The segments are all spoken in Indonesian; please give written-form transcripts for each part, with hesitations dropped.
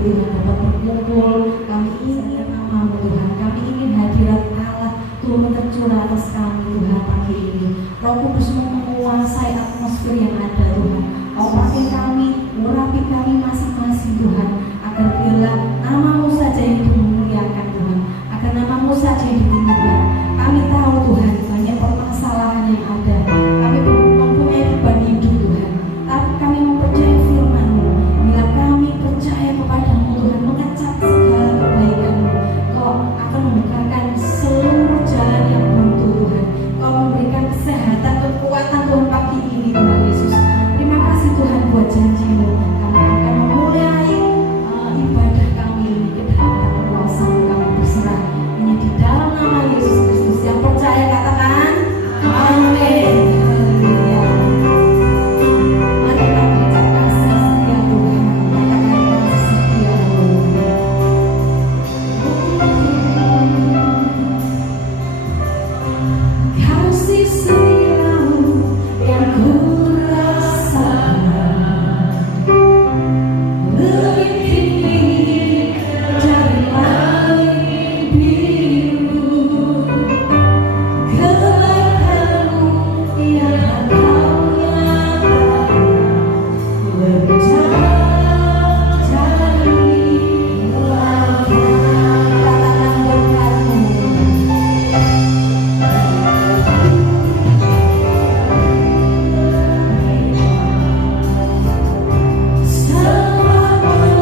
Tuhan dapat berkumpul. Kami ingin nama-Mu Tuhan, kami ingin hadirat Allah turun tercurah atas kami Tuhan pagi ini. Roh Kudus menguasai atmosfer yang ada Tuhan. Kau pakai kami, urapi kami masing-masing Tuhan, agar biarlah nama-Mu saja yang dimuliakan Tuhan, agar nama-Mu saja yang ditinggikan. Kami tahu Tuhan banyak permasalahan yang ada, kami mempunyai beban hidup Tuhan, tapi kami mempercayai firman-Mu. Bila kami percaya kepadamu Tuhan, mengecap segala kebaikan-Mu, Kau akan membukakan seluruh jalan yang buntu Tuhan. Kau memberikan kesehatan, kekuatan Tuhan pagi ini Tuhan Yesus. Terima kasih Tuhan buat janji-Mu. Kami akan memulai ibadah kami ini ke dalam kekuasaan-Mu. Kami berserah ini di dalam nama Yesus Kristus. Yang percaya katakan amin. Haleluya. Mari kita mengucapkan setia Tuhan. Katakan setia kasih setiamu yang ku rasakan lebih tinggi dari langit biru. Kebaikan-Mu yang Kau nyatakan lebih jauh dari lautan. Katakan berkat-Mu. Semua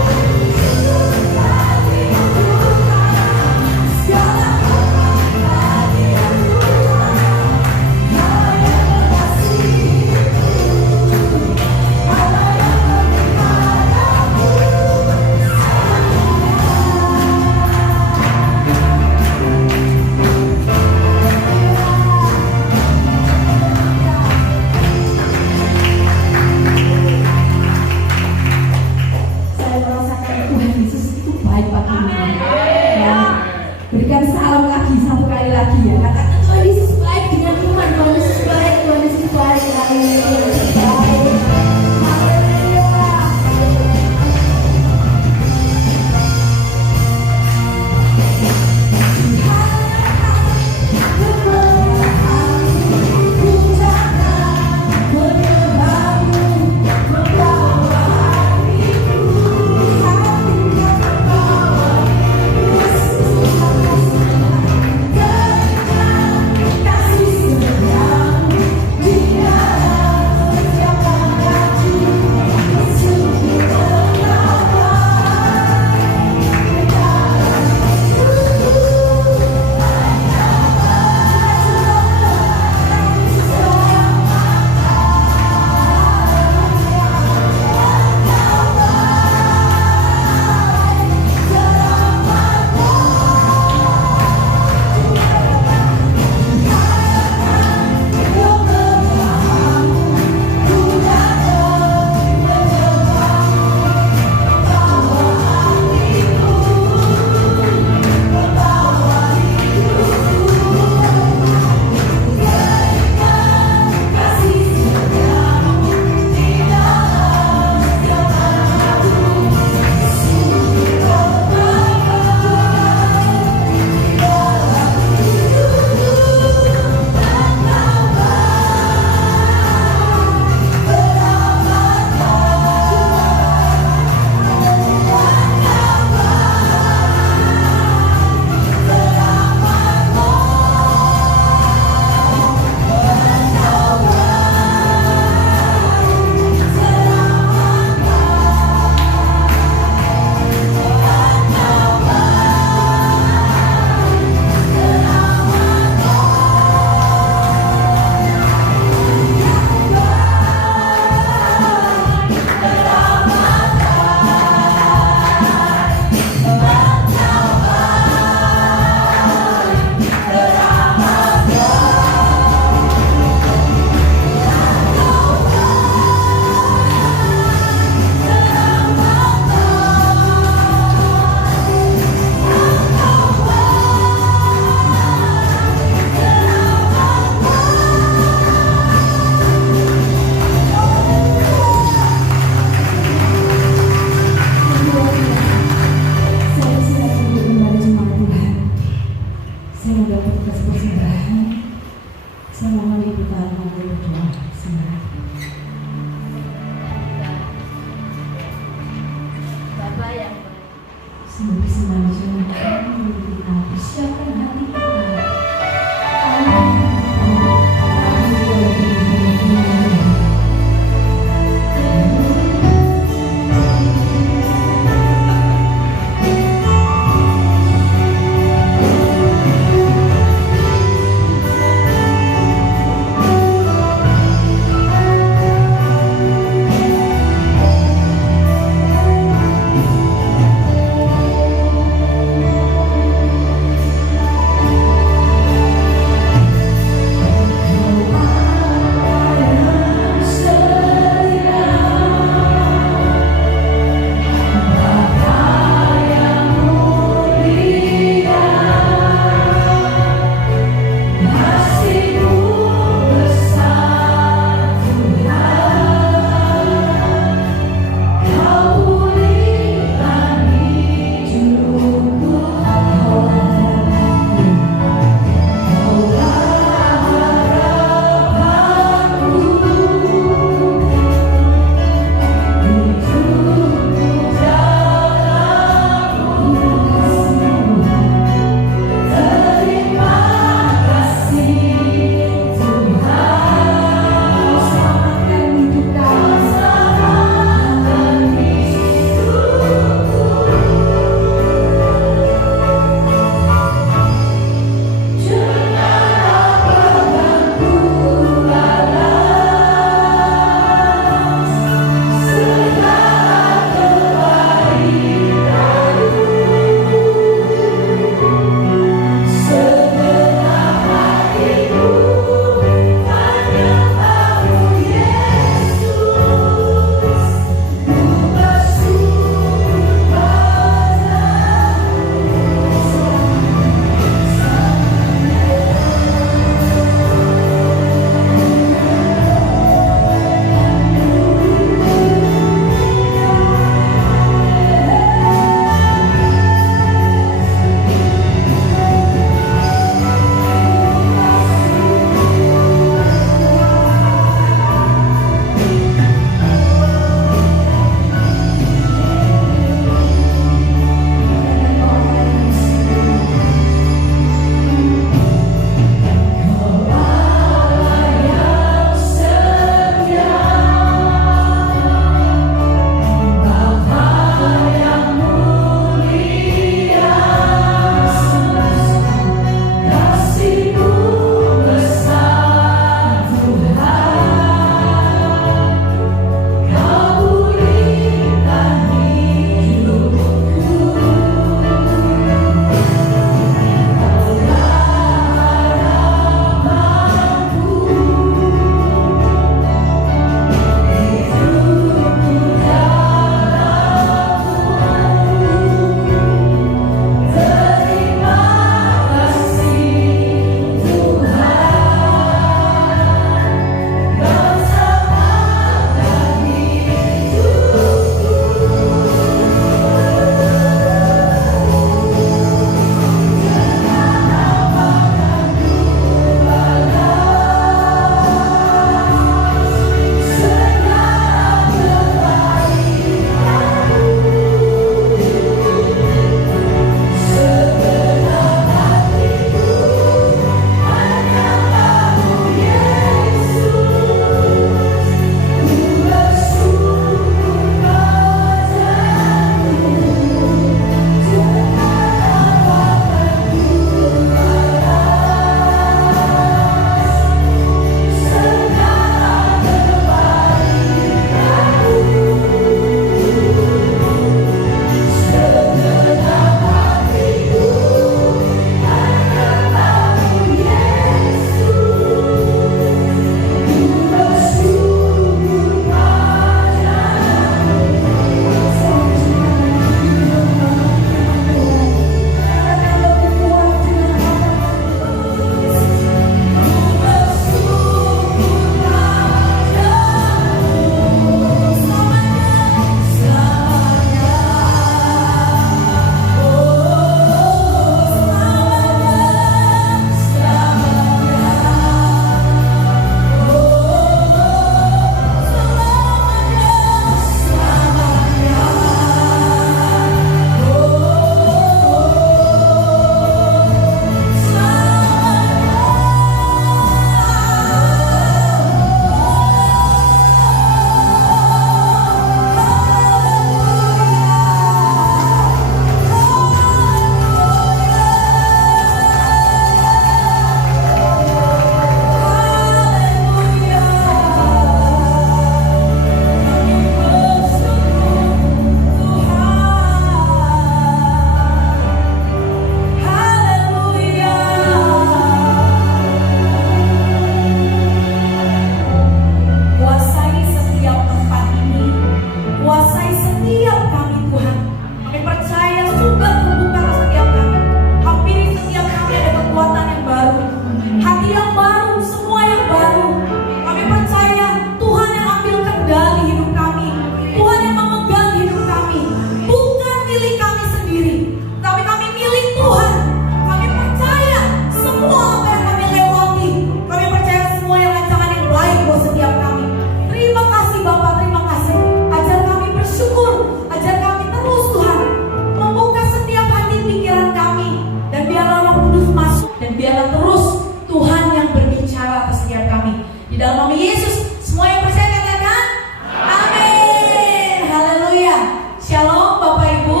Di dalam nama Yesus, semua yang percaya katakan amin. Haleluya. Shalom Bapak Ibu.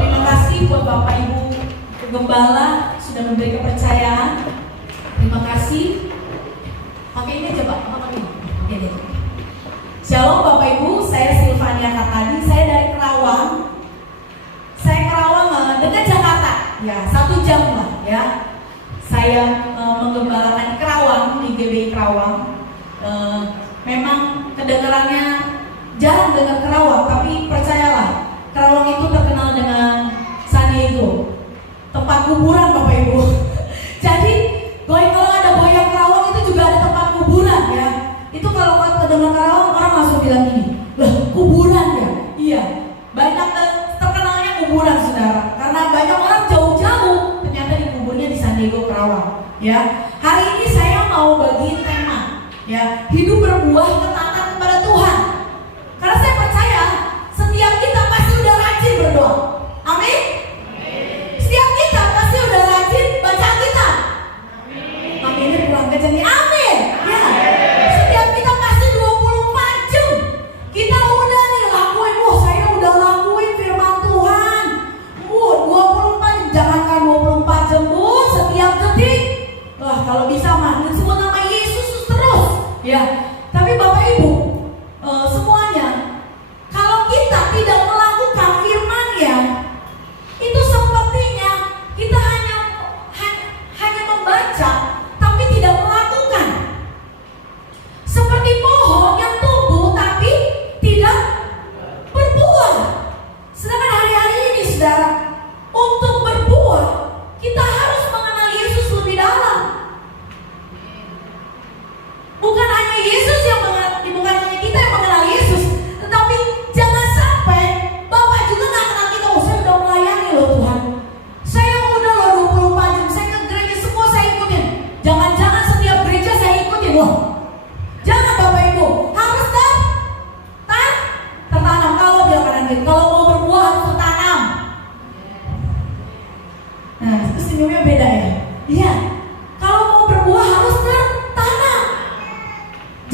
Terima kasih buat Bapak Ibu Gembala sudah memberi kepercayaan. Terima kasih. Pakai ini aja Pak, pakai ini. Pakai ini. Shalom Bapak Ibu, saya Silvania Katadi, saya dari Kerawang. Saya Kerawang dekat Jakarta, ya 1 jam lah ya. Saya menggembalakan di Kerawang, di GBI Kerawang. Memang kedengarannya jarang dengar Kerawang, tapi percayalah, Kerawang itu terkenal dengan San Diego, tempat kuburan Bapak Ibu. Jadi kalau ada goyang Kerawang itu juga ada tempat kuburan ya. Itu kalau kedengar Kerawang orang langsung bilang gini, lah kuburan ya? Iya, banyak terkenalnya kuburan saudara. Karena banyak orang jauh-jauh ternyata dikuburnya di San Diego Kerawang. Ya, hari ini saya mau bagi tema, ya, hidup berbuah ketaatan kepada Tuhan. Karena saya percaya setiap kita pasti udah rajin berdoa. Amin. Setiap kita pasti udah rajin baca Alkitab. Aminnya kurang kencang nih. Amin. Ya. Setiap kita pasti 24 jam. Kita udah nih lakuin. Wah, saya udah lakuin firman Tuhan. 24 jam. Jangankan 24 jam, Bu. Setiap detik. Wah, kalau bisa mah sebut nama Yesus terus. Ya. Tapi Bapak Ibu, semuanya, kalau kita tidak melakukan firman-Nya, itu sepertinya kita hanya membaca tapi tidak melakukan. Seperti pohon yang tumbuh tapi tidak berbuah. Sedangkan hari-hari ini saudara, untuk berbuah kita harus mengenal Yesus lebih dalam. Bukan hanya Yesus bukan hanya kita yang mengenal Yesus, tetapi jangan sampai Bapak juga nggak kenal kita. Oh, saya udah melayani loh Tuhan, saya udah loh 24 jam, saya ke gereja semua saya ikutin. Jangan-jangan setiap gereja saya ikutin. Wah, jangan Bapak Ibu, harus tertanam. Kalau dia kanan kiri, kalau mau berbuah harus tertanam. Nah, itu senyumnya beda ya. Iya, kalau mau berbuah harus tertanam.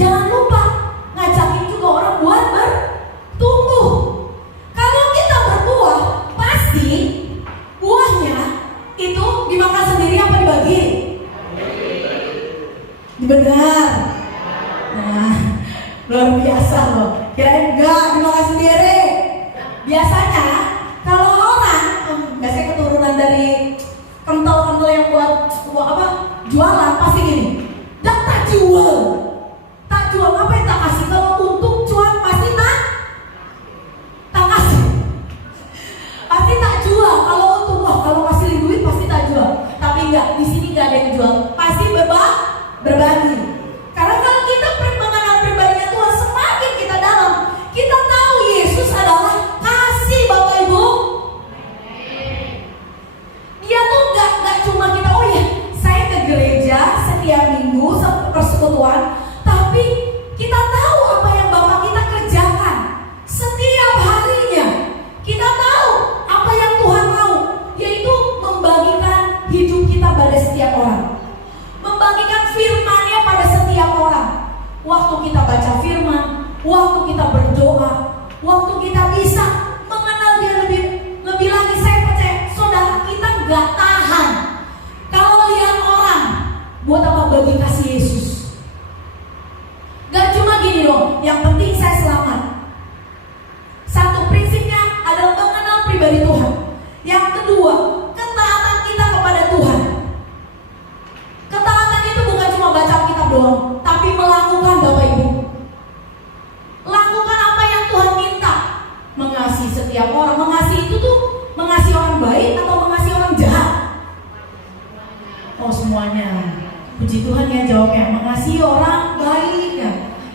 Jangan lupa ngajakin juga orang buat bertumbuh. Kalau kita berbuah, pasti buahnya itu dimakan sendiri apa dibagi? Benar. Nah, luar biasa loh. Kirain enggak dimakan sendiri. Biasanya kalau orang biasanya keturunan dari kental-kental yang buat apa? Jualan pasti gini. Dan tak jual. Tak jual, apa yang tak kasih? Kalau untung cuan pasti tak kasih. Pasti tak jual. Kalau untung, wah kalau kasih duit pasti tak jual. Tapi enggak, di sini enggak ada yang jual. Pasti berbagi. Karena kalau kita mengenal pribadinya Tuhan, semakin kita dalam, kita tahu Yesus adalah kasih Bapak Ibu. Dia tuh enggak cuma kita, oh ya saya ke gereja setiap minggu persekutuan, tapi kita tahu apa yang Bapak kita kerjakan setiap harinya. Kita tahu apa yang Tuhan mau, yaitu membagikan hidup kita pada setiap orang, membagikan firman-Nya pada setiap orang. Waktu kita baca firman, waktu kita berdoa, waktu kita bisa mengenal Dia lebih lagi. Saya percaya saudara, kita gak tahan kalau lihat orang buat apa bagi kasih Yesus. Gak cuma gini loh, yang penting saya selamat. Satu, prinsipnya adalah mengenal pribadi Tuhan. Yang kedua, ketaatan kita kepada Tuhan. Ketaatan itu bukan cuma baca Alkitab doang, tapi melakukan Bapak Ibu. Lakukan apa yang Tuhan minta. Mengasihi setiap orang. Mengasihi itu tuh mengasihi orang baik atau mengasihi orang jahat? Oh, semuanya. Puji Tuhan ya jawabnya, mengasihi orang baik ya.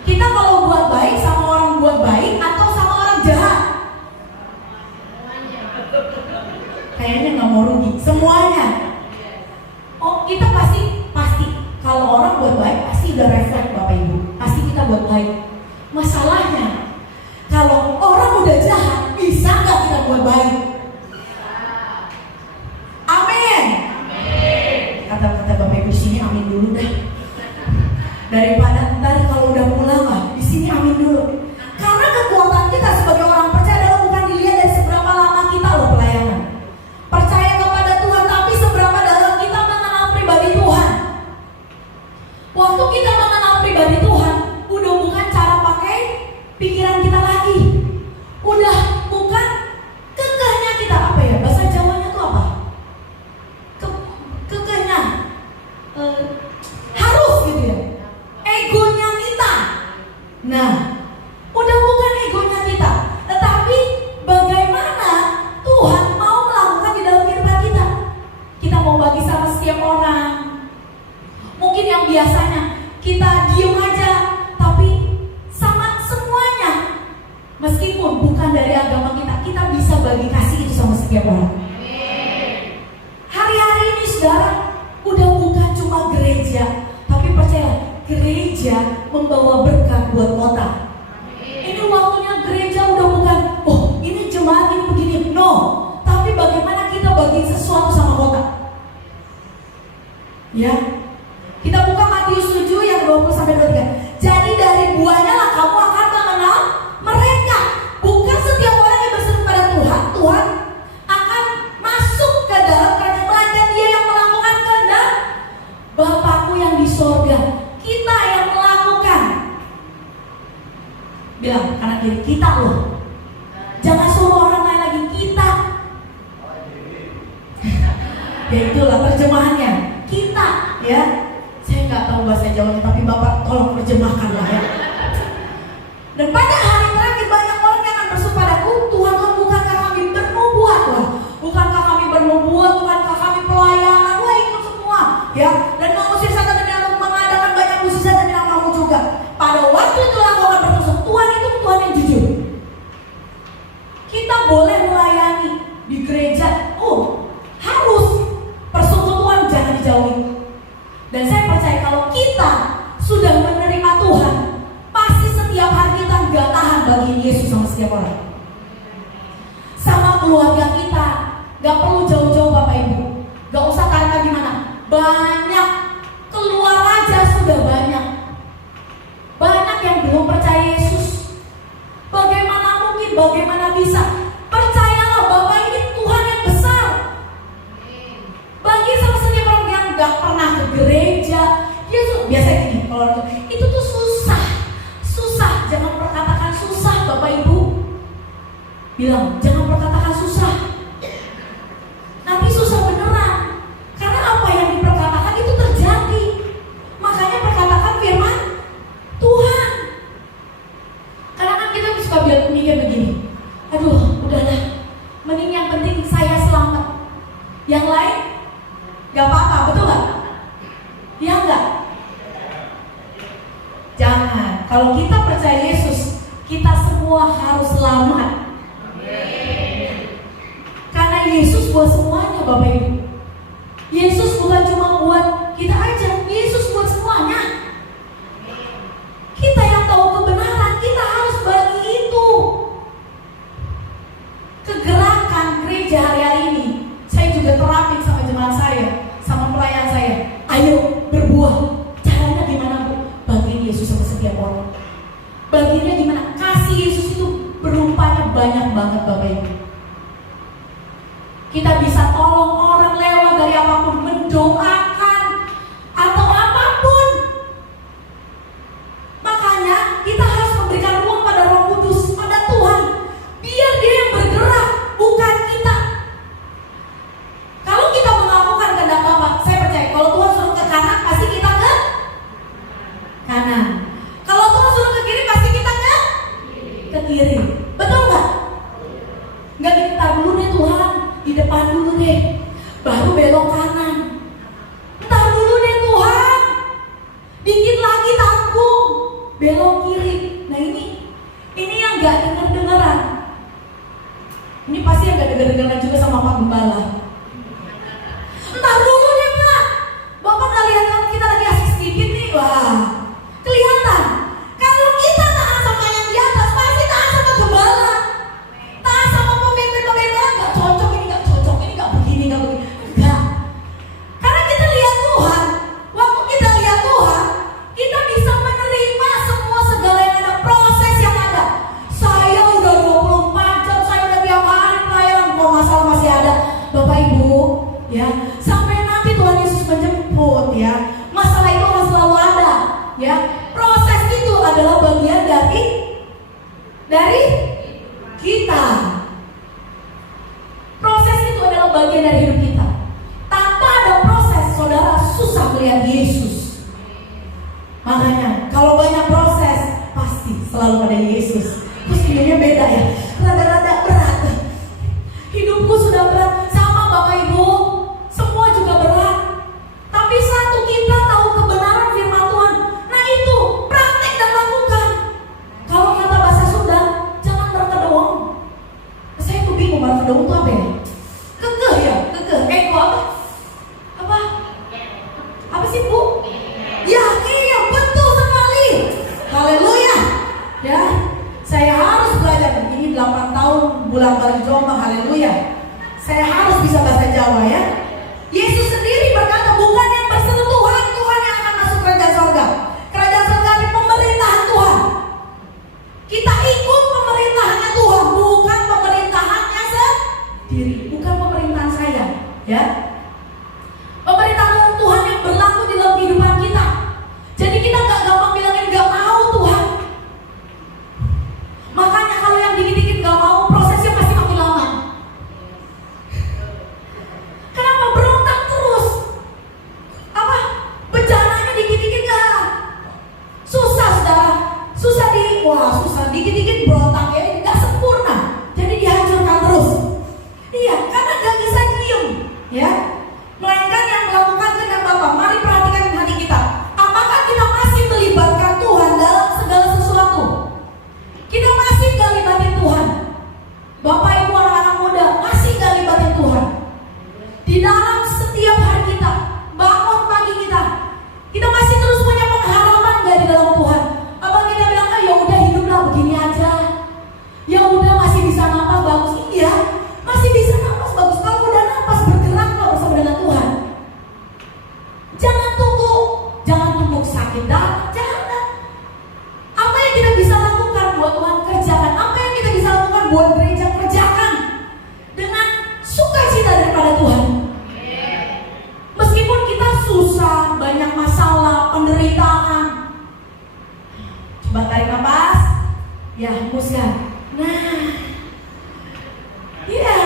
Kita kalau buat baik sama orang buat baik atau sama orang jahat? Kayaknya nggak mau rugi. Semuanya. Oh, kita pasti kalau orang buat baik pasti udah refleks Bapak Ibu. Pasti kita buat baik. Masalahnya kalau orang udah jahat, bisa nggak kita buat baik? Amin. Kata Bapak Ibu di sini amin dulu dah. Daripada ntar kalau udah pulang lah, di sini amin dulu. Karena kekuatan kita sebagai orang percaya adalah bukan dilihat dari seberapa lama kita loh pelayanan. Percaya kepada Tuhan, tapi seberapa dalam kita mengenal pribadi Tuhan. Waktu kita mengenal pribadi Tuhan, udah bukan cara pakai pikiran kita lagi. Udah bukan kekehnya kita, apa ya? Bahasa Jawanya tuh apa? Kekehnya harus gitu ya. Egonya kita. Nah, udah bukan egonya kita, tetapi bagaimana Tuhan mau melakukan di dalam kehidupan kita. Kita mau bagi sama setiap orang. Mungkin yang biasanya kita diem aja, tapi sama semuanya. Meskipun bukan dari agama kita, kita bisa bagi kasih itu sama setiap orang. Hari-hari ini saudara, udah bukan cuma gereja, tapi percaya gereja membawa berkat buat kota. Ini waktunya gereja udah bukan, oh ini jemaat ini begini, no. Tapi bagaimana kita bagi sesuatu sama kota. Ya, kita buka Matius 7 yang 20-23. Jadi dari buahnya lah kamu akan mengenal mereka. Bukan setiap orang yang berseru pada Tuhan, Tuhan akan masuk ke dalam kerajaan, melainkan dia yang melakukan kehendak Bapakku yang di sorga. Kita yang melakukan. Bilang kanan kiri, kita loh. Jangan suruh orang lain lagi, kita. Ya itulah terjemahannya, kita ya. Saya nggak tahu bahasa Jawanya, tapi Bapak tolong terjemahkanlah ya. Dan pada hari terakhir banyak orang yang akan berseru padaku, Tuhan, bukankah kami bernubuat? Wah, bukankah kami bernubuat? Bukankah kami pelayanan? Wah, ikut semua ya. Dan mengusir setan dan mengadakan banyak mukjizat dan namamu juga. Pada waktu itulah kau akan berseru, Tuhan itu Tuhan yang jujur. Kita boleh melayani di gereja, harus persekutuan jangan dijauhi. Dan saya percaya kalau kita sudah menerima Tuhan, pasti setiap hari kita gak tahan bagiin Yesus sama setiap orang. Sama keluarga kita, gak perlu jauh-jauh Bapak Ibu. Gak usah tanya gimana. Banyak, keluar aja sudah banyak. Banyak yang belum percaya Yesus. Bagaimana mungkin, bagaimana bisa? Percayalah Bapak ini Tuhan yang besar. Bagi sama setiap orang yang gak pernah ke gereja, Yesus biasa gini, kalau itu tuh susah. Jangan perkatakan susah Bapak Ibu. Bilang, jangan perkatakan susah. Nanti susah beneran. Karena apa yang diperkatakan itu terjadi. Makanya perkatakan firman Tuhan. Karena kan kita suka mikir begini, aduh udahlah, mending yang penting saya selamat. Yang lain gak apa-apa, betul gak? Ya enggak? Jangan. Kalau kita percaya Yesus, kita semua harus selamat. Karena Yesus buat semuanya Bapak Ibu. Yesus bukan cuma buat kita aja, Yesus buat semuanya. Kita yang tahu kebenaran, kita harus bagi itu. Kegerakan gereja hari-hari ini, saya juga terapin sama jemaat saya, sama pelayan saya. Ayo berbuah. Caranya gimana Bu? Bagiin Yesus sama setiap orang. Bagiannya gimana? Kasih Yesus itu berupaya banyak banget Bapak Ibu. Kita bisa tolong orang lewat dari apapun, mendoakan atau apapun. Makanya kita harus memberikan ruang pada Roh Kudus, pada Tuhan, biar Dia yang bergerak, bukan kita. Kalau kita melakukan kehendak Bapa, saya percaya kalau Tuhan suruh ke kanan, pasti kita ke kanan. Kalau Tuhan suruh ke kiri, pasti kita ke kiri. Betul nggak? Nggak, kita dulu deh Tuhan, di depan dulu deh, baru belok kanan. Ntar dulu deh Tuhan, dikit lagi tanggung, belok kiri. Nah ini yang nggak dengar-dengaran. Ini pasti yang nggak dengar-dengaran juga sama Pak Gembala. Ntar dulu deh Pak, Bapak nggak lihat kalau kita lagi asik sedikit nih, wah kelihatan. Kalau kita taat sama yang di atas, pasti taat sama gembala, taat sama pemimpin-pemimpin. Nggak cocok ini, nggak cocok ini, nggak begini, nggak begini, enggak. Karena kita lihat Tuhan. Waktu kita lihat Tuhan, kita bisa Makanya kalau banyak proses pasti selalu ada Yesus. Terus hidupnya beda ya, rada-rada berat. Hidupku sudah berat, sama Bapak Ibu, semua juga berat. Tapi satu, kita tahu kebenaran firman Tuhan. Nah itu, praktek dan lakukan. Kalau kata bahasa Sunda, jangan berkedewang. Saya tuh bingung, berkedewang itu apa ya? Kekeh ya, kekeh. Eko apa? Apa? Apa sih Bu? Ya, iya betul sekali. Haleluya. Ya, saya harus belajar. Ini 8 tahun bulan balik Jombang, haleluya. Saya harus bisa bahasa Jawa ya. Yesus sendiri berkata, bukan yang bersentuhan Tuhan yang akan masuk kerajaan surga. Kerajaan surga ini pemerintahan Tuhan. Kita ikut pemerintahannya Tuhan, bukan pemerintahannya sendiri, bukan pemerintahan saya, ya. Pemerintahan Tuhan yang berlaku di dalam kehidupan kita. Jadi kita gak gampang bilangin gak mau Tuhan. Makanya kalau yang dikit-dikit gak mau, prosesnya pasti makin lama. Kenapa berontak terus? Apa? Bencananya dikit-dikit gak? Susah saudara. Susah dikit-dikit berontak ya, gak sempurna. Jadi dihancurkan terus. Iya, karena gak bisa diem, ya. Melainkan yang melakukan kehendak Bapa. Mari perhatikan hati kita. Apakah kita masih melibatkan Tuhan dalam segala sesuatu? Kita masih gak libatin Tuhan? Bapak Ibu anak-anak muda, masih gak libatin Tuhan? Di dalam setiap hari kita, bangun pagi kita masih terus punya pengharapan gak di dalam Tuhan? Apa kita bilang, ya udah hiduplah begini aja, ya udah masih bisa napas bagus? Iya, masih bisa napas bagus. Kalau udah napas, bergeraklah bersama dengan Tuhan. Jangan tunggu sakit dah, jangan. Apa yang kita bisa lakukan buat Tuhan, kerjakan. Apa yang kita bisa lakukan buat gereja, kerjakan dengan sukacita daripada Tuhan. Meskipun kita susah, banyak masalah, penderitaan, coba tarik nafas, ya hembuskan. Nah, iya,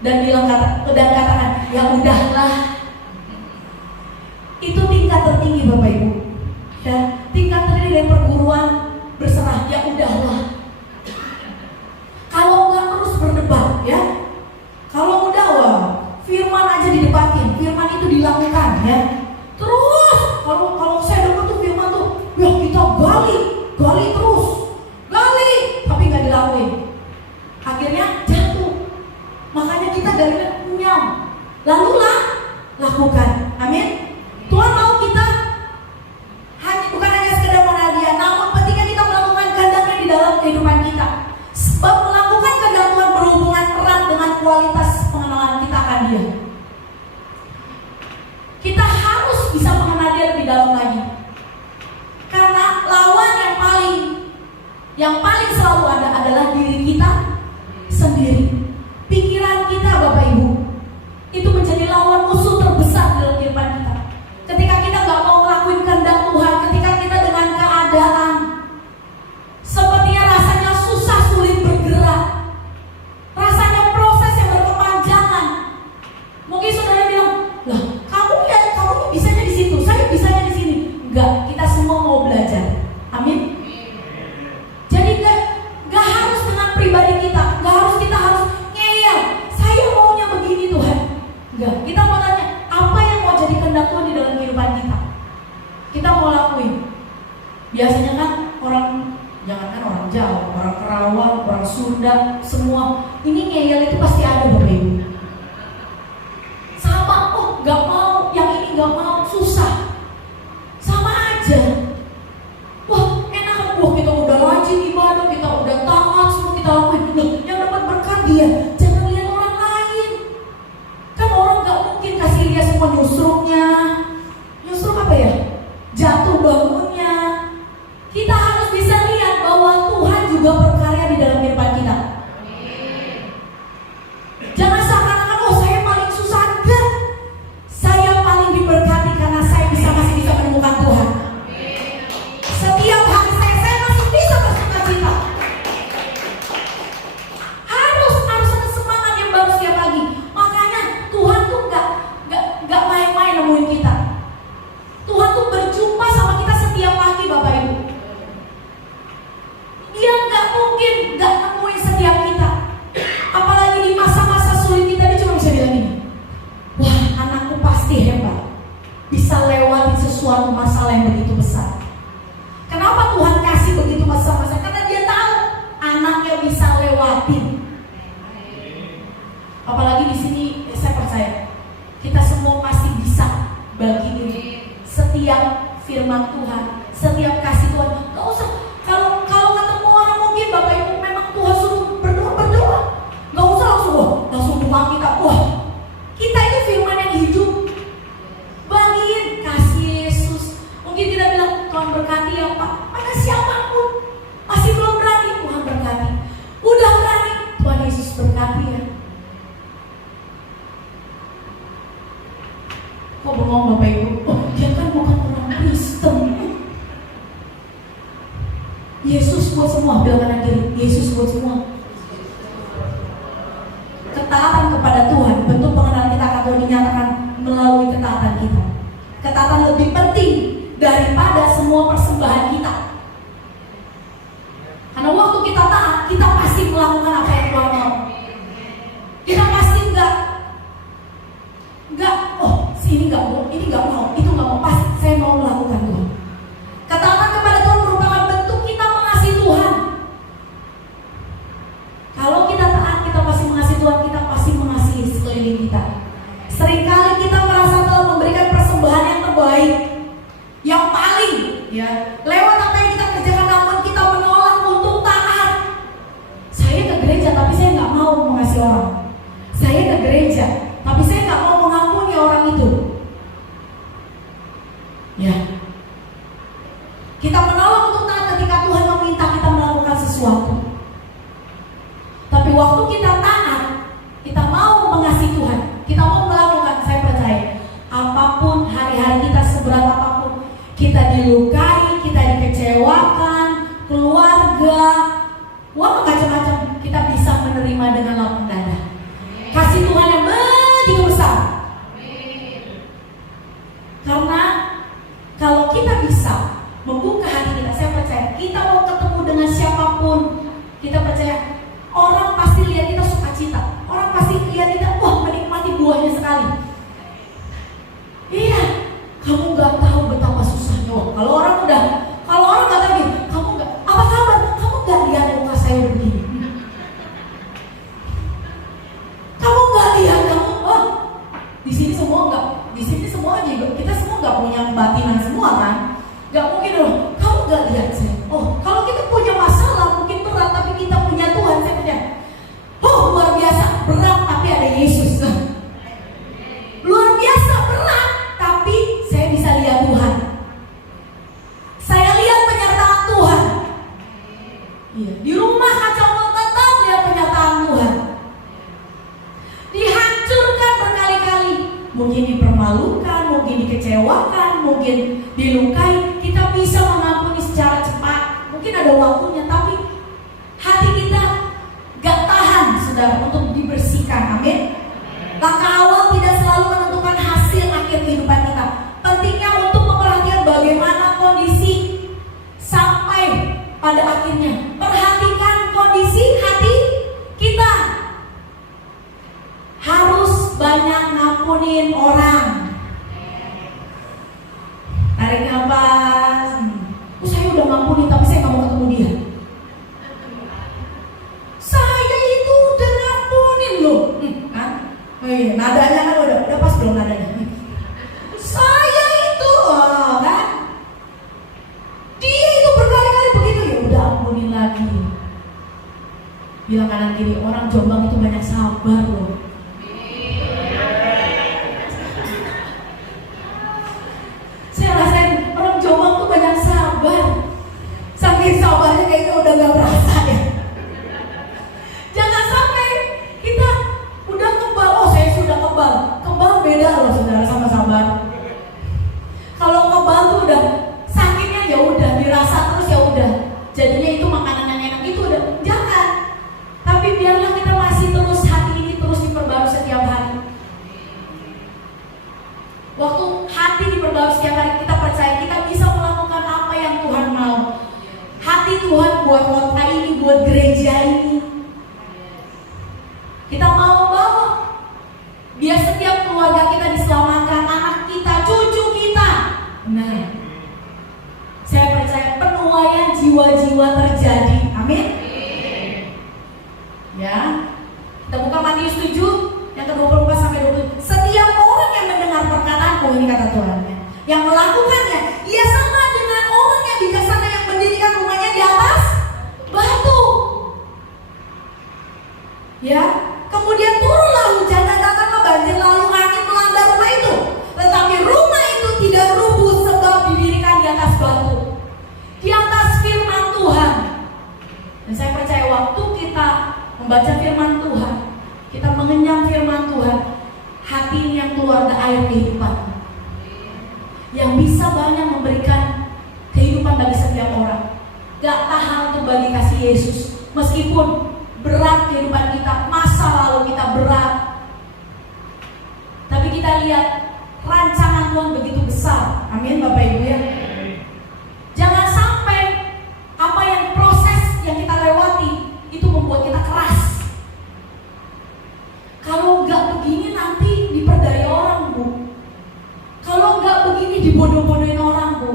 dan katakan, ya udahlah. Itu tingkat tertinggi Bapak Ibu. Ya, tingkat tertinggi dari perguruan berserah, ya udahlah. Kalau enggak terus berdebat, ya. Kalau udah firman aja didebatin, firman itu dilakukan, ya. Terus kalau saya dengar tuh firman tuh, ya kita gali terus, tapi nggak dilakuin. Akhirnya jatuh. Makanya kita gali nyam, lalu lakukan. Amin. Tuhan mau kita bukan hanya sekedar menghadiah, namun ketika kita melakukan kehendaknya di dalam kehidupan kita. Sebab melakukan kehendak Tuhan berhubungan erat dengan kualitas pengenalan kita akan Dia. Kita harus bisa mengenal Dia lebih dalam lagi. Karena lawan yang paling selalu ada adalah diri kita sendiri. Pikiran kita Bapak Ibu, itu menjadi lawan musuh terbesar dalam kehidupan kita. Ketika kita gak mau ngelakuin kehendak Tuhan, ketika kita dengan keadaan sepertinya rasanya susah, sulit bergerak, rasanya proses yang berkepanjangan. Mungkin saudara bilang, lah kamu bisanya di situ, saya bisanya di sini. Enggak, kita semua mau belajar. Amin. Jadi gak harus dengan pribadi kita, kita harus ngeyel, saya maunya begini Tuhan. Enggak, kita mau tanya, apa yang mau jadi kehendak Tuhan di dalam kehidupan kita? Kita mau lakuin. Biasanya kan jangankan orang Jawa, orang Kerawang, orang Sunda, semua ini ngeyel itu pasti ada Bapak Ibu. Sama, gak mau, yang ini gak mau, susah. Sama aja. Wah, enak, kita udah rajin ibadah, kita udah taat, semua kita lakuin. Loh, yang dapat berkat dia, jangan lihat orang lain. Kan orang gak mungkin kasih lihat semua nyusruknya. Nyusruk apa ya? Jatuh bangunnya. Kita harus bisa lihat bahwa Tuhan juga berkarya di dalam kehidupan kita. Jangan seakan-akan, saya paling susah. Enggak. Saya paling diberkati karena saya masih bisa menemukan Tuhan. Setiap hari saya masih bisa bersukacita. Harus ada semangat yang baru setiap pagi. Makanya Tuhan tuh gak main-main nemuin kita. Tuhan tuh berjumpa sama kita setiap firman Tuhan, setiap kasih Tuhan. Gak usah, kalau ketemu orang mungkin Bapak Ibu memang Tuhan suruh berdoa. Gak usah langsung buka kita. Wah, kita itu firman yang hidup. Bagiin kasih Yesus. Mungkin kita bilang, Tuhan berkati ya Pak. Mana siapapun masih belum berani, Tuhan berkati. Udah berani, Tuhan Yesus berkati ya. Kok bengong Bapak Ibu? Oh, dia kan bukan orang Kristen. Yesus buat semua, bilang kanan kiri. Yesus buat semua. Ketaatan kepada Tuhan, bentuk pengenalan kita akan dinyatakan melalui ketaatan kita. Ketaatan lebih penting daripada semua persembahan kita. Karena waktu kita taat, kita pasti melakukan apa yang Tuhan mau. Kita pasti enggak, oh ini enggak mau, itu enggak mau, pasti saya mau melakukan Tuhan. Ketaatan kepada Tuhan merupakan bentuk kita mengasihi Tuhan. Kalau kita taat, kita pasti mengasihi Tuhan, kita pasti mengasihi sekeliling kita. Seringkali kita merasa telah memberikan persembahan yang terbaik, yang paling, ya, lewat apa yang kita kerjakan, namun kita menolak untuk taat. Saya ke gereja, tapi saya nggak mau mengasihi orang. Saya ke gereja, tapi saya nggak mau mengampuni orang itu. Ya, kita menolak untuk taat ketika Tuhan meminta kita melakukan sesuatu. Tapi waktu kita taat, kita mau mengasihi Tuhan, kita mau melakukan, saya percaya apapun hari-hari kita, seberat apapun kita dilukai, kita dikecewakan, keluarga, macam-macam, kita bisa menerima dengan lapang dada. Kasih Tuhan yang begitu besar. Karena kalau kita bisa membuka hati kita, saya percaya kita mau ketemu dengan siapapun, kita percaya orang pasti lihat kita sukacita, orang pasti lihat kita, wah, menikmati buahnya sekali. Iya, kamu nggak tahu betapa susahnya. Wah, kalau orang nggak tahu, kamu nggak, apa kabar? Kamu nggak lihat muka saya begini? Kamu nggak lihat, di sini semua juga, kita semua nggak punya kebatinan semua kan? Nggak mungkin loh, kamu nggak lihat saya. Oh, kalau kita punya masalah mungkin berat, tapi kita punya Tuhan, saya punya. Oh, luar biasa berat, tapi ada Yesus. Luar biasa berat, tapi saya bisa lihat Tuhan. Saya lihat penyertaan Tuhan. Iya, di rumah kacau tetap lihat penyertaan Tuhan. Dihancurkan berkali-kali, mungkin dipermalukan, mungkin dikecewakan, mungkin dilukai, kita bisa mengampuni secara cepat. Mungkin ada waktunya, tapi hati kita gak tahan, saudara, untuk dibersihkan. Amin. Langkah awal tidak selalu menentukan hasil akhir kehidupan kita. Pentingnya untuk memperhatikan bagaimana kondisi sampai pada akhirnya. Perhatikan kondisi hati kita. Harus banyak ngampunin orang. Tarik nafas. Saya udah ngampuni, tapi saya gak mau ketemu dia. Saya itu udah ngampunin loh, kan? Oh iya, nadanya kan udah pas belum nadanya? Saya itu, kan? Dia itu berkali-kali begitu, ya udah ampunin lagi. Bilang kanan kiri, orang Jombang itu banyak sabar loh. Saya rasain orang Jombang tuh banyak sabar. Saking sabarnya kayaknya udah gak berasa ya. Jangan sampai kita udah kebal, oh saya sudah kebal. Kebal beda loh saudara sama sabar. Kalau kebal tuh udah sakitnya ya udah dirasa terus ya udah. Jadinya itu makanan yang enak itu udah jangan. Tapi biarlah kita masih terus hati ini terus diperbarui setiap hari. Waktu hati diperbarui setiap hari, kita percaya kita bisa melakukan apa yang Tuhan mau. Hati Tuhan buat kota ini, buat gereja ini. Kita mau bawa biar setiap keluarga kita diselamatkan, anak kita, cucu kita. Nah, saya percaya penuaian jiwa-jiwa terjadi. Amin. Ya, kita buka Matius 7 yang ke-24 sampai 20. Setiap orang yang mendengar perkataanku, ini kata Tuhan, yang melakukannya, ia sama membaca firman Tuhan, kita mengenyam firman Tuhan, hati ini yang keluar dari air kehidupan, yang bisa banyak memberikan kehidupan bagi setiap orang. Gak tahan untuk bagi kasih Yesus, meskipun berat kehidupan kita, masa lalu kita berat, tapi kita lihat rancangan Tuhan begitu besar. Amin Bapak Ibu ya. Jangan sampai apa yang proses yang kita lewati itu membuat kita keras. Kalau nggak begini nanti diperdaya orang, Bu. Kalau nggak begini dibodoh-bodohin orang, Bu.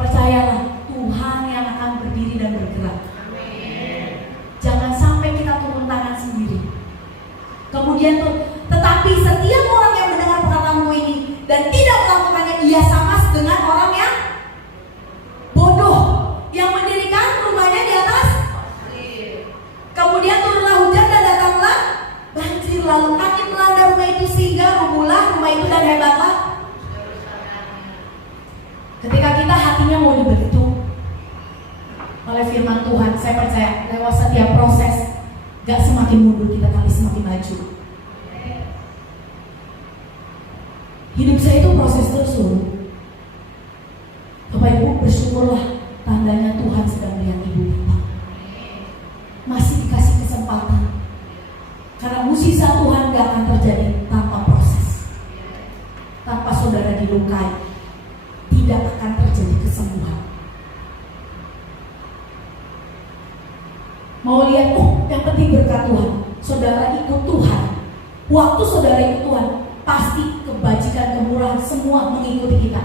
Percayalah, Tuhan yang akan berdiri dan bergerak. Jangan sampai kita turun tangan sendiri. Kemudian tetapi setiap orang yang mendengar perkataanmu ini dan tidak melakukannya, ia sama dengan orang yang bodoh, yang mendirikan rumahnya di atas. Kemudian turunlah hujan dan datanglah banjir, lalu angin melanda rumah itu sehingga rubuhlah rumah itu dan hebatlah. Ketika kita hatinya mau dibentuk oleh firman Tuhan, saya percaya lewat setiap proses gak semakin mundur kita, tapi semakin maju. Hidup saya itu proses terus loh. Bapak Ibu bersyukurlah, tandanya Tuhan sedang melihat Ibu Bapak. Masih dikasih kesempatan. Karena mukjizat Tuhan gak akan terjadi tanpa proses. Tanpa saudara dilukai, tidak akan terjadi kesembuhan. Mau lihat, yang penting berkat Tuhan, saudara ikut Tuhan. Waktu saudara ikut Tuhan, pasti kebajikan, kemurahan semua mengikuti kita.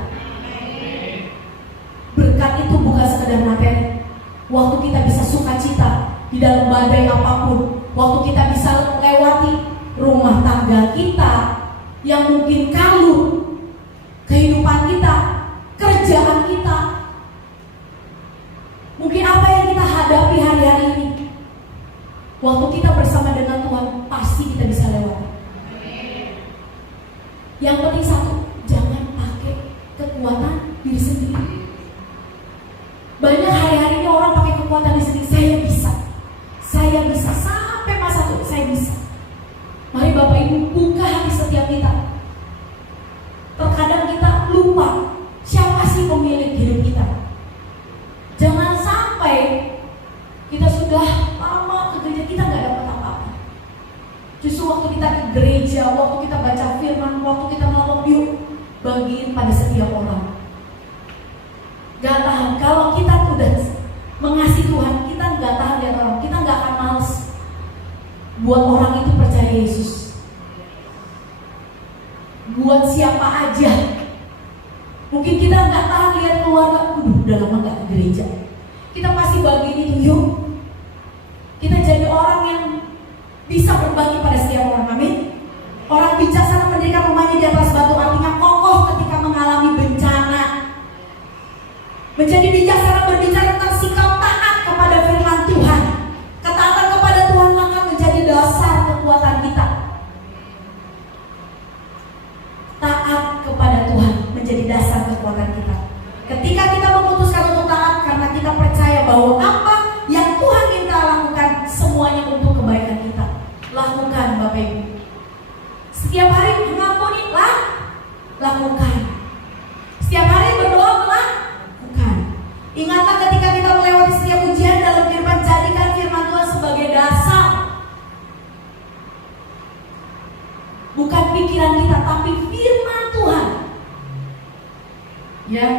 Berkat itu bukan sekedar materi. Waktu kita bisa sukacita di dalam badai apapun, waktu kita bisa lewati rumah tangga kita yang mungkin kalut, kehidupan kita, kerjaan kita, mungkin apa yang kita hadapi hari-hari ini, waktu kita bersama dengan Tuhan, pasti kita bisa lewati. Yang penting satu, jangan pakai kekuatan diri sendiri. Banyak hari-hari ini orang pakai kekuatan diri sendiri. Saya bisa, sampai masa itu saya bisa. Mari Bapak Ibu buka hati setiap kita. Terkadang kita lupa siapa sih pemilik hidup kita. Jangan sampai kita sudah lama ke gereja, kita gak dapat apa-apa. Justru waktu kita ke gereja, waktu kita baca firman, waktu kita melakukan yuk, bagiin pada setiap orang. Gak tahan, kalau kita udah mengasihi Tuhan, kita gak tahan lihat orang, kita gak akan males buat orang itu percaya Yesus. Buat siapa aja. Mungkin kita gak tahan lihat keluarga, udah lama gak ke gereja, kita pasti bagiin itu, yuk. Kita jadi orang yang bisa berbagi pada setiap orang, amin. Orang bijaksana mendirikan rumahnya di atas batu, artinya kokoh ketika mengalami bencana. Menjadi bijaksana berbicara tentang sikap taat kepada firman Tuhan. Ketaatan kepada Tuhan akan menjadi dasar kekuatan kita. Taat kepada Tuhan menjadi dasar kekuatan kita. Ketika kita memutuskan untuk taat karena kita percaya bahwa apa yang Tuhan minta lakukan semuanya untuk kebaikan kita. Lakukan Bapak Ibu. Setiap hari mengampuni, lakukan. Setiap hari berdoa, lakukan. Ingatlah ketika kita melewati setiap ujian dalam firman, jadikan firman Tuhan sebagai dasar. Bukan pikiran kita, tapi firman Tuhan. Ya,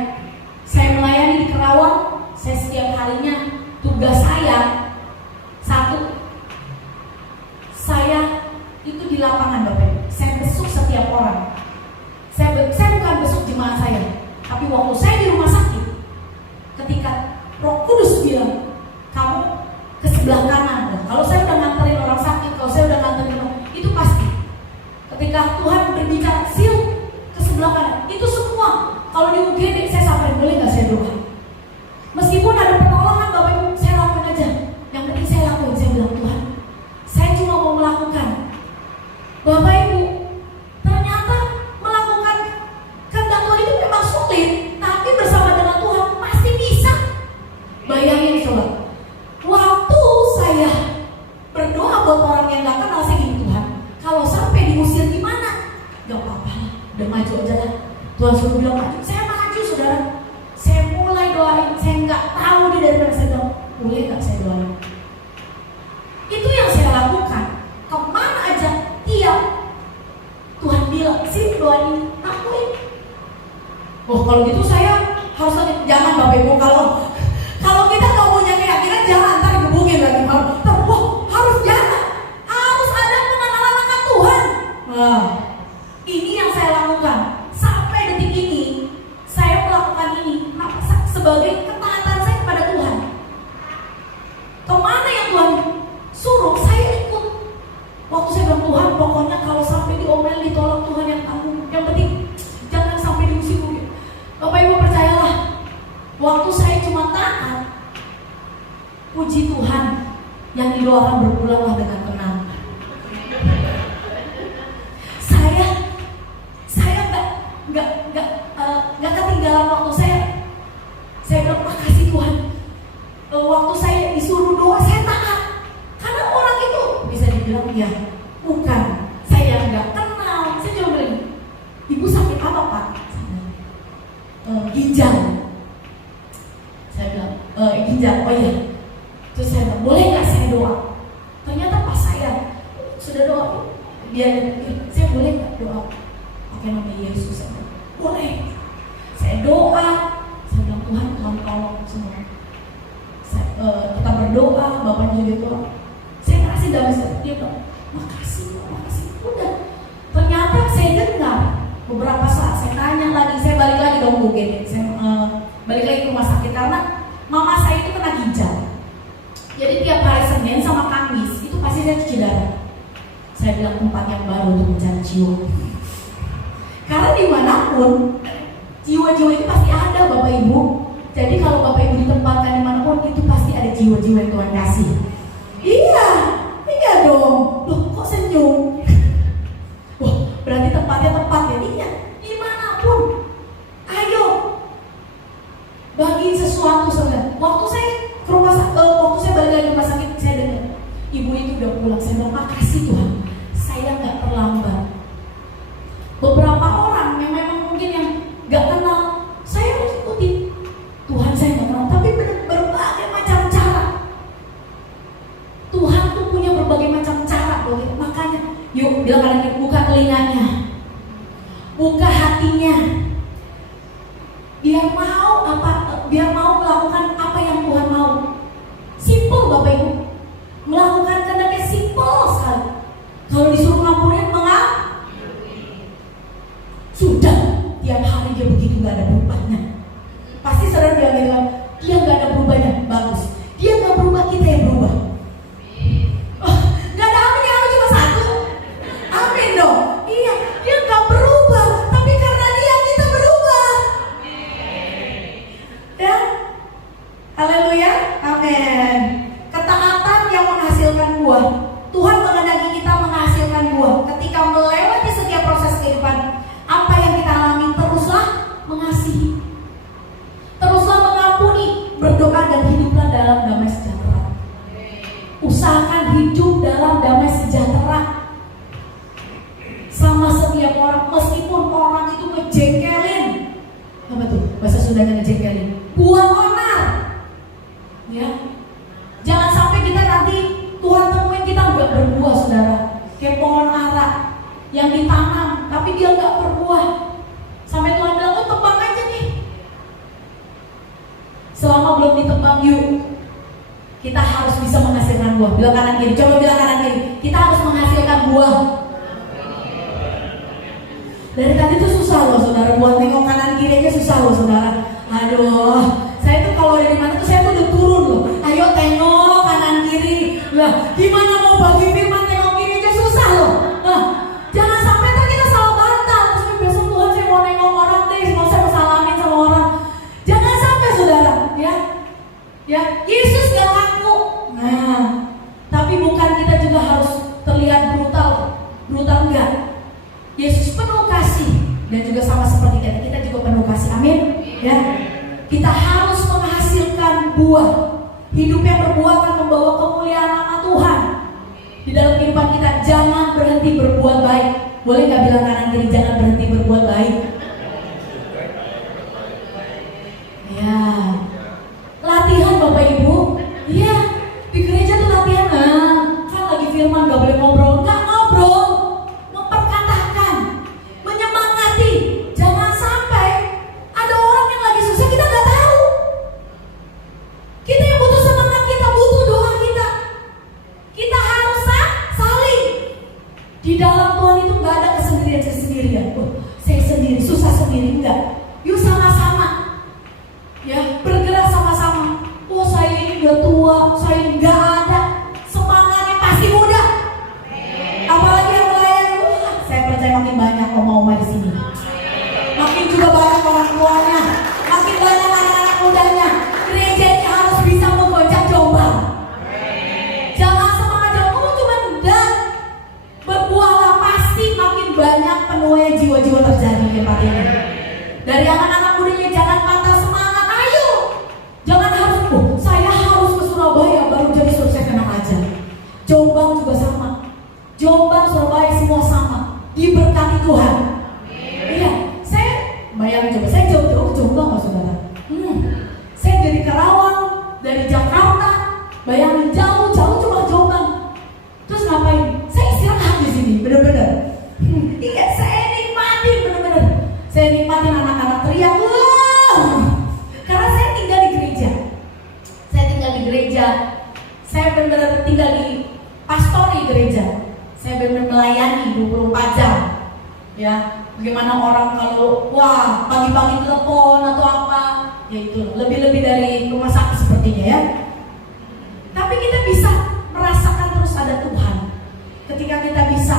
Bapak Ibu, kalau kita nggak punya keyakinan jangan ntar digebukin lagi. Wah, harus jangan, harus ada pengenalan akan Tuhan. Nah, ini yang saya lakukan sampai detik ini. Saya melakukan ini sebagai ketaatan saya kepada Tuhan. Kemana yang Tuhan suruh, saya ikut. Waktu saya bilang, Tuhan pokoknya kalau sampai diomel, ditolak, Tuhan yang tanggung. Yang penting jangan sampai diusir. Bapak Ibu percayalah, waktu saya cuma taat, puji Tuhan, yang didoakan berpulanglah dengan tenang. Saya nggak ketinggalan waktu saya bilang makasih Tuhan. Waktu saya disuruh doa, saya taat. Karena orang itu bisa dibilang ya bukan, saya nggak kenal. Saya coba bilang, ibu sakit apa Pak? Ginjal. Saya bilang ginjal. Oh iya. Terus saya bilang, boleh nggak saya doa? Ternyata pas saya sudah doa, dia saya boleh nggak doa pakai nama Yesus? Saya bilang, boleh. Saya doa. Saya bilang, Tuhan tolong semua. Kita berdoa, Bapak juga doa. Saya kasih damai sejahtera. Dia bilang, makasih. Udah. Ternyata saya dengar beberapa saat, saya tanya lagi, saya balik lagi dong Bu Gede. Saya balik lagi ke rumah sakit karena mama saya itu kena ginjal. Jadi tiap hari Senin sama Kamis itu pasti saya cuci darah. Saya bilang tempat yang baru untuk mencari jiwa. Karena dimanapun jiwa-jiwa itu pasti ada Bapak Ibu. Jadi kalau Bapak Ibu ditempatkan dimanapun itu pasti ada jiwa-jiwa yang Tuhan kasih. Iya dong. Loh kok senyum? Wah berarti tempatnya tepat ya. Iya, dimanapun. Ayo bagi sesuatu sebenarnya. Waktu saya ke rumah sakit, waktu saya balik lagi ke rumah sakit, saya dengar ibu itu udah pulang. Saya bilang makasih Tuhan, saya nggak terlambat. Beberapa orang yang memang mungkin yang nggak kenal, saya harus ikutin. Tuhan saya nggak kenal, tapi berbagai macam cara. Tuhan tuh punya berbagai macam cara. Makanya, yuk bilang kalian buka telinganya, buka hatinya, biar mau melakukan apa yang Tuhan mau. Simple Bapak Ibu, melakukan kehendaknya simple sekali. Kalau disuruh ngampunin sudah, tiap hari dia begitu nggak ada berubahnya. Pasti saudara bilang gitu kan, dia nggak ada berubahnya, bagus. Dia nggak berubah, kita yang berubah. Nggak ada amin, yang cuma satu. Amin dong. Iya, dia nggak berubah, tapi karena dia kita berubah. Ya, haleluya, amin. Ketaatan yang menghasilkan buah. Tuhan menghendaki kita menghasilkan buah. Ketika melewati setiap proses kehidupan, apa yang kita alami, teruslah mengasihi, teruslah mengampuni, berdoa dan hiduplah dalam damai sejahtera. Usahakan hidup dalam damai sejahtera sama setiap orang, meskipun orang itu ngejengkelin. Apa tuh bahasa Sundanya ngejengkelin? Buang onar. Ya, jangan sampai kita nanti Tuhan temuin kita nggak berbuah, saudara. Kayak pohon ara yang ditanam tapi dia nggak berbuah. Sampai Tuhan bilang, oh tebang aja nih. Selama belum ditebang, yuk kita harus bisa menghasilkan buah. Bilang kanan kiri, coba bilang kanan kiri. Kita harus menghasilkan buah. Dari tadi tuh susah loh saudara, buat nengok kanan kiri aja susah loh saudara. Aduh, saya tuh kalau dari mana tuh saya tuh udah turun loh. Ayo tengok kanan kiri. Lah, gimana mau bagi firman tengok kiri aja susah loh. Nah, jangan sampai ntar kita salah bantal. Terus besok Tuhan saya mau nengok orang deh, mau saya salamin sama orang. Jangan sampai saudara, ya. Ya, Yesus gak kaku. Nah, tapi bukan kita juga harus terlihat brutal enggak. Yesus penuh kasih dan juga sama seperti kita juga penuh kasih. Amin. Ya. Kita harus menghasilkan buah. Hidup yang berbuah akan membawa kemuliaan nama Tuhan di dalam kehidupan kita. Jangan berhenti berbuat baik. Boleh nggak bilang kanan kiri, jangan berhenti berbuat baik. Ya. Latihan Bapak Ibu. Iya. Di gereja tuh latihan. Kan lagi firman nggak boleh ngobrol. Nggak ngobrol. Memperkatakan, menyemangati. Jangan sampai ada orang yang lagi susah kita nggak tahu. Ya, bergerak sama-sama. Oh, saya ini udah tua, saya nggak ada. Semangatnya pasti muda. Apalagi yang lain, saya percaya makin banyak oma-oma di sini. Makin juga banyak orang tuanya, makin banyak anak-anak mudanya. Gereja ini harus bisa menggoncang Jombang. Jangan semangat Jombang cuma dan berbuahlah, pasti makin banyak penuaian jiwa-jiwa terjadi di tempat ini. Dari anak-anak mudanya jangan patah semangat, ayo. Jangan harus, saya harus ke Surabaya baru jadi sukses, tenang aja. Jombang juga sama. Jombang, Surabaya semua sama. Diberkati Tuhan. Iya, saya bayangin coba, saya jauh-jauh ke Jombang Pak Saudara. Saya dari Karawang, dari Jakarta, bayangin jauh-jauh cuma Jombang. Terus ngapain? Saya istirahat di sini, bener-bener. Iya, saya nikmatin bener-bener. Saya nikmatin anak-anak teriak, wah! Karena saya tinggal di gereja. Saya tinggal di gereja. Saya benar-benar tinggal di pastori gereja. Saya benar-benar melayani 24 jam. Ya, bagaimana orang kalau wah pagi-pagi telepon atau apa, ya itu lebih-lebih dari rumah sakit sepertinya ya. Tapi kita bisa merasakan terus ada Tuhan. Ketika kita bisa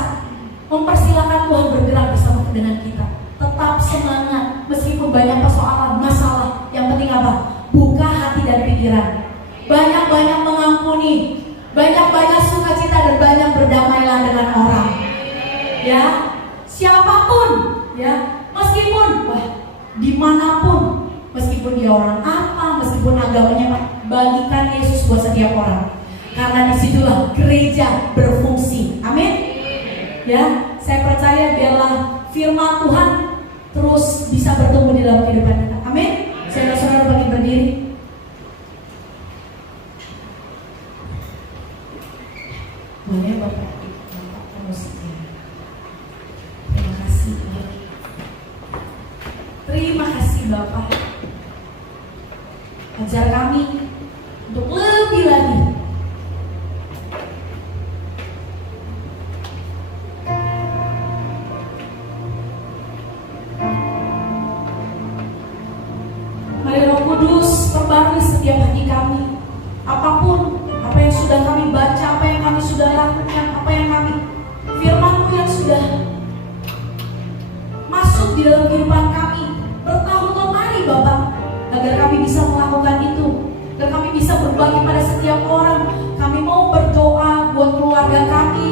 mempersilahkan Tuhan bergerak bersama dengan kita. Tetap semangat meskipun banyak persoalan, masalah. Yang penting apa? Buka hati dan pikiran. Banyak-banyak mengampuni, banyak-banyak sukacita dan banyak berdamailah dengan orang. Ya, siapapun, ya, meskipun dimanapun, meskipun dia orang apa, meskipun agamanya apa, bagikan Yesus buat setiap orang. Karena disitulah gereja berfungsi. Amin. Ya, saya percaya biarlah firman Tuhan terus bisa bertumbuh di dalam kehidupan kita. Amin. Saya saudara bagi berdiri. Boleh Bapak musiknya. Terima kasih. Terima kasih Bapak. Ajar kami untuk lebih lagi Kudus, perbarui setiap hati kami. Apapun, apa yang sudah kami baca, apa yang kami sudah lakukan, apa yang kami firman-Mu yang sudah masuk di dalam kehidupan kami bertahun-tahun, mari Bapak, agar kami bisa melakukan itu, agar kami bisa berbagi pada setiap orang. Kami mau berdoa buat keluarga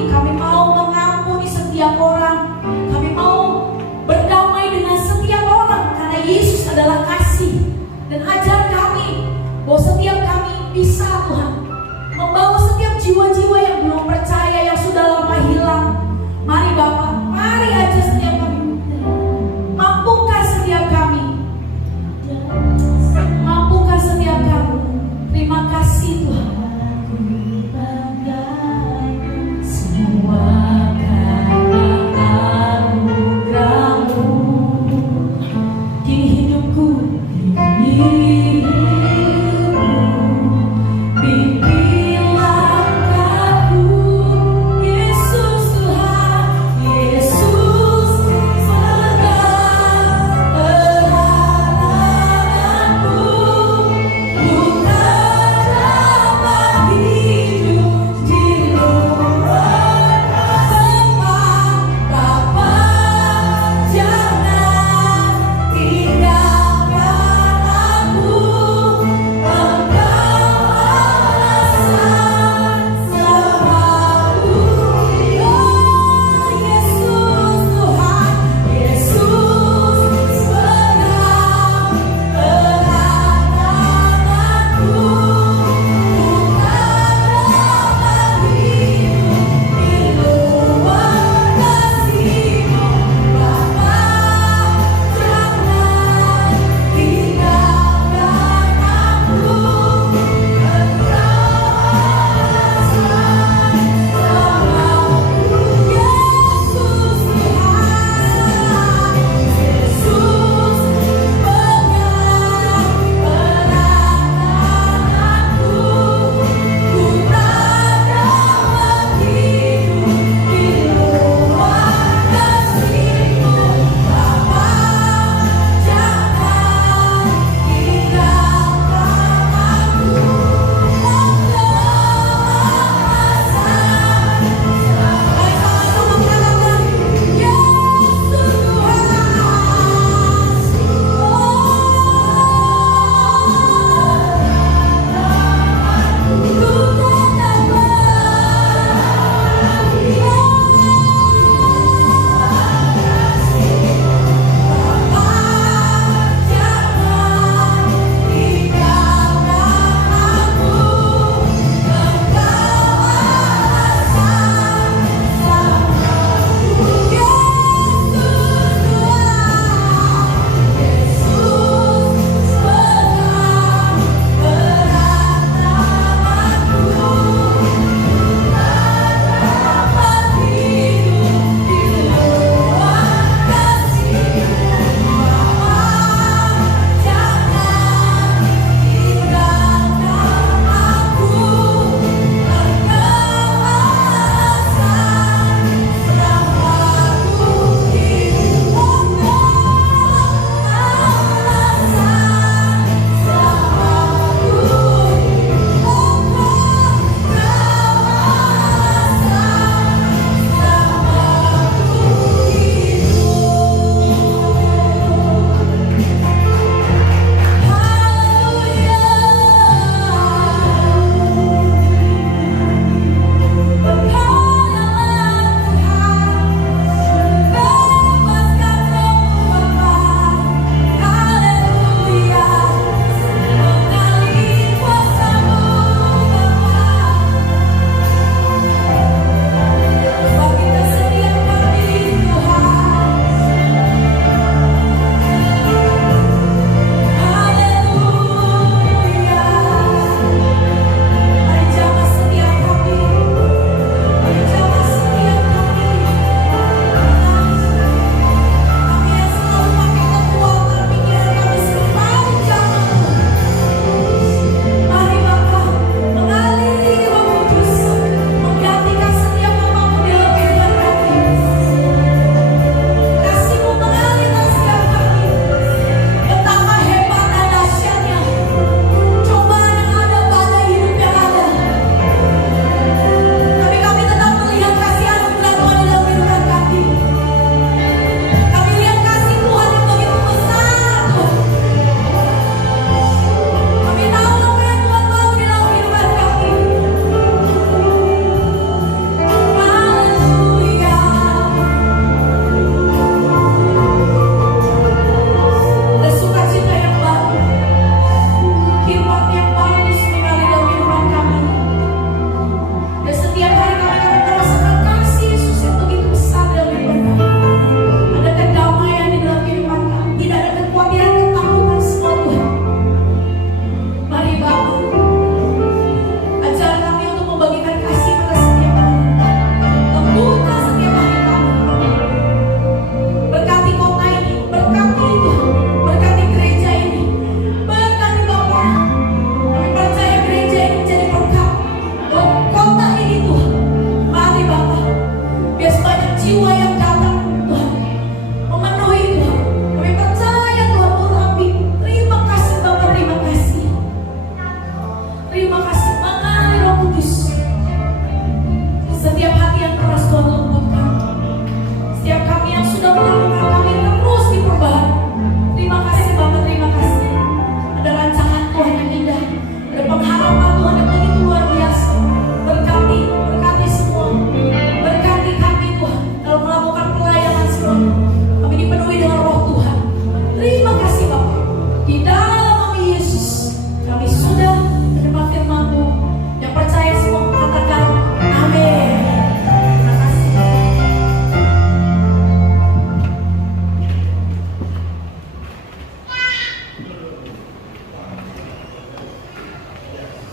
kami mau mengampuni setiap orang, kami mau berdamai dengan setiap orang, karena Yesus adalah kasih. Dan ajar kami bahwa setiap kami bisa Tuhan membawa setiap jiwa-jiwa yang belum percaya, yang sudah lama hilang. Mari Bapak, mari aja setiap kami. Mampukan setiap kami. Mampukan setiap kami. Terima kasih Tuhan.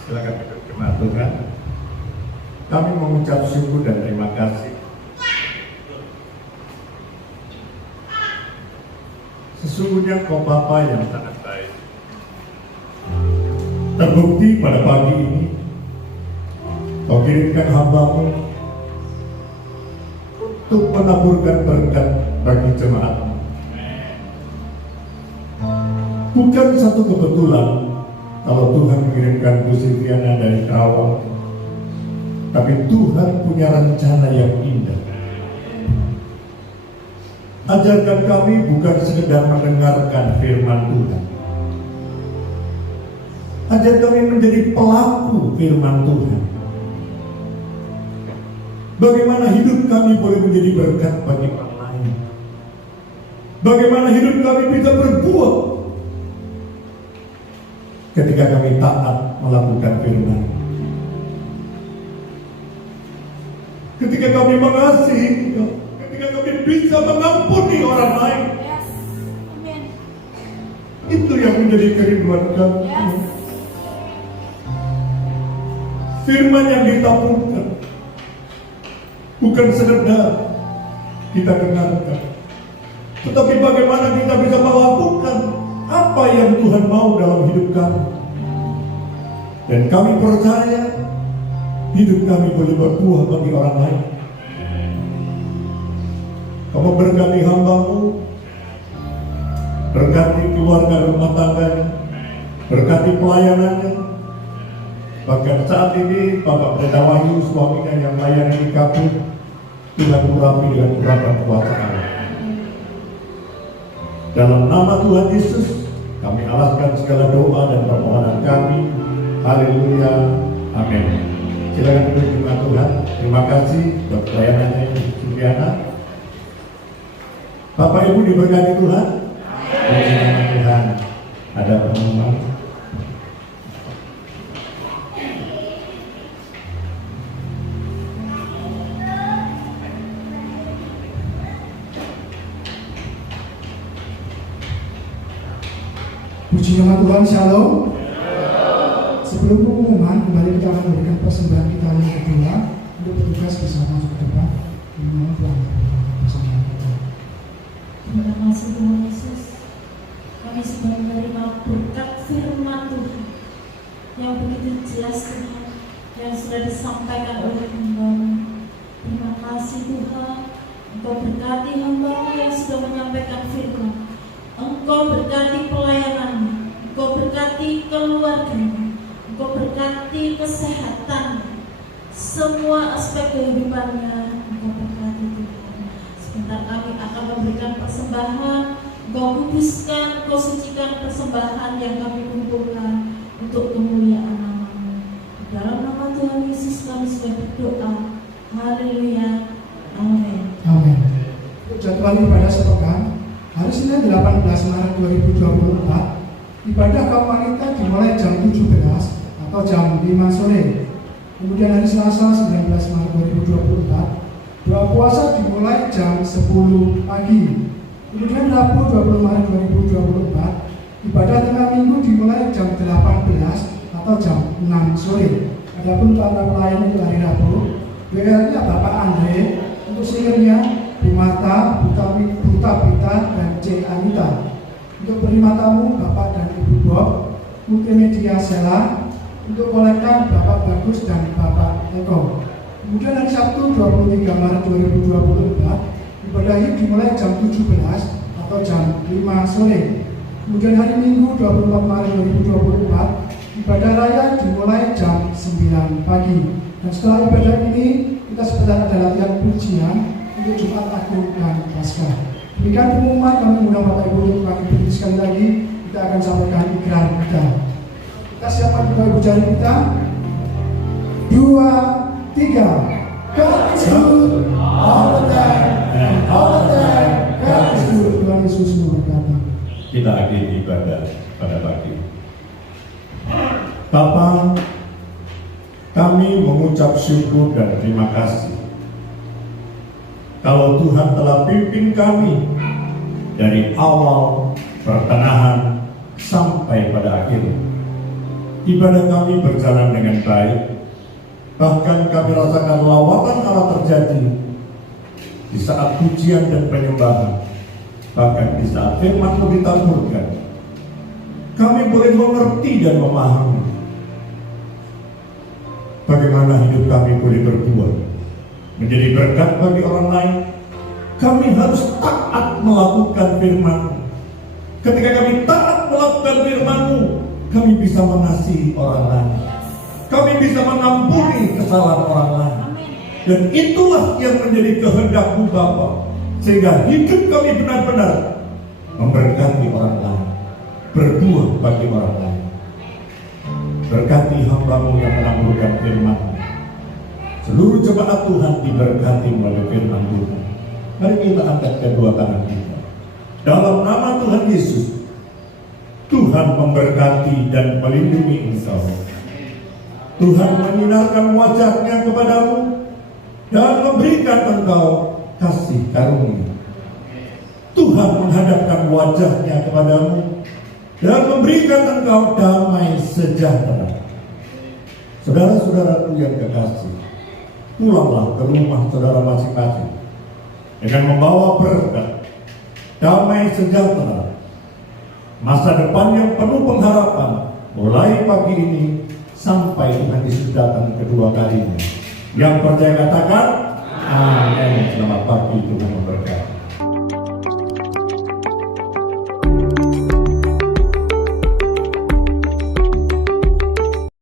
Silakan duduk jemaat Tuhan. Kami mengucap syukur dan terima kasih. Sesungguhnya Kau Bapa yang sangat baik. Terbukti pada pagi ini Kau kirimkan hamba-Mu untuk menaburkan berkat bagi jemaat-Mu. Bukan satu kebetulan kalau Tuhan mengirimkan Bu Silviana dari Karawang, tapi Tuhan punya rencana yang indah. Ajarkan kami bukan sekedar mendengarkan firman Tuhan. Ajar kami menjadi pelaku firman Tuhan. Bagaimana hidup kami boleh menjadi berkat bagi orang lain. Bagaimana hidup kami bisa berbuah ketika kami taat melakukan firman. Ketika kami mengasihi, ketika kami bisa mengampuni orang lain. Yes. Amin. Itu yang menjadi kerinduan kami. Yes. Firman yang ditaburkan bukan sekedar kita dengarkan, tetapi bagaimana kita bisa melakukan apa yang Tuhan mau dalam hidup kami. Dan kami percaya hidup kami boleh berbuah bagi orang lain. Kamu berkati hamba-Mu, berkati keluarga rumah tangganya, berkati pelayanannya. Bahkan saat ini Bapak Pendeta Wahyu suaminya yang melayani di Kapuk, Tuhan urapi dengan urapan kuasa Allah. Dalam nama Tuhan Yesus, kami alaskan segala doa dan permohonan kami. Haleluya, amin. Silakan duduk jemaat Tuhan. Terima kasih buat pelayanannya Ibu Silviana. Bapak Ibu diberkati Tuhan. Puji nama Tuhan. Ada pengumuman. Puji nama Tuhan, Shalom. Sebelum pengumuman, kembali kita akan memberikan persembahan kita yang kedua untuk petugas bisa masuk ke depan. Mohon Tuhan persembahan kita. Terima kasih Tuhan Yesus. Kami sudah menerima berkat firman Tuhan yang begitu jelas Tuhan, yang sudah disampaikan oleh hamba-Mu. Terima kasih Tuhan. Engkau berkati hamba-Mu yang sudah menyampaikan firman. Engkau berkati pelayanannya, Engkau berkati keluarganya, Engkau berkati kesehatan, semua aspek kehidupannya Engkau berkati Tuhan. Sebentar kami akan memberikan persembahan, Engkau kuduskan, Engkau sucikan persembahan yang kami kumpulkan untuk kemuliaan nama-Mu. Dalam nama Tuhan Yesus kami sudah berdoa. Haleluya. Amin. Amin. Untuk jadwal ibadah sepekan, hari Senin 18 Maret 2024, ibadah kaum wanita dimulai jam 17 atau jam 5 sore. Kemudian hari Selasa 19 Maret 2024, doa puasa dimulai jam 10 pagi. Kemudian Rabu 20 Maret 2024, ibadah tengah minggu dimulai jam 18 atau jam 6 sore. Adapun para pelayan untuk hari Rabu, WR-nya Bapak Andre, untuk singirnya Bu Marta, Buta Pita, dan C. Anita. Untuk penerima tamu Bapak dan Ibu Bob, multimedia Sela. Untuk kolektan Bapak Bagus dan Bapak Eko. Kemudian hari Sabtu 23 Maret 2024, ibadah Yud dimulai jam 17 atau jam 5 sore. Kemudian hari Minggu 24 Maret 2024, ibadah raya dimulai jam 9 pagi. Dan setelah ibadah ini, kita sebentar ada latihan pujian untuk Jumat Agung dan Paskah. Demikian pengumuman, kami mengundang Bapak Ibu untuk kami berdiri sekali lagi. Kita akan sampaikan ikrar kita. Kita siapkan Bapak Ibu jari kita. 2, 3. God is good all the time and all the time God is good. Tuhan Yesus memberkati. Kita akhiri ibadah pada pagi. Bapa, kami mengucap syukur dan terima kasih kalau Tuhan telah pimpin kami dari awal pertengahan sampai pada akhir. ibadah kami berjalan dengan baik. Bahkan kami rasakan lawatan Allah terjadi di saat pujian dan penyembahan. Bahkan di saat firman-Mu ditaburkan, kami boleh mengerti dan memahami bagaimana hidup kami boleh berbuat menjadi berkat bagi orang lain. Kami harus taat melakukan firman-Mu. Ketika kami taat melakukan firman-Mu, kami bisa mengasihi orang lain. Kami bisa mengampuni kesalahan orang lain. Dan itulah yang menjadi kehendak-Mu Bapa, sehingga hidup kami benar-benar memberkati orang lain, berbuah bagi orang lain. Berkati hamba-Mu yang menaburkan firman-Mu. Seluruh jemaat Tuhan diberkati melalui firman Tuhan. Mari kita angkat kedua tangan kita. Dalam nama Tuhan Yesus, Tuhan memberkati dan melindungi engkau. Tuhan menyinarkan wajah-Nya kepadamu dan memberikan engkau kasih karunia. Tuhan menghadapkan wajah-Nya kepadamu dan memberikan engkau damai sejahtera. Saudara-saudaraku yang kekasih, pulanglah ke rumah saudara masing-masing dengan membawa berkat, damai sejahtera, masa depan yang penuh pengharapan mulai pagi ini sampai Tuhan Yesus datang kedua kalinya. Yang percaya katakan amin. Selamat pagi, Tuhan memberkati.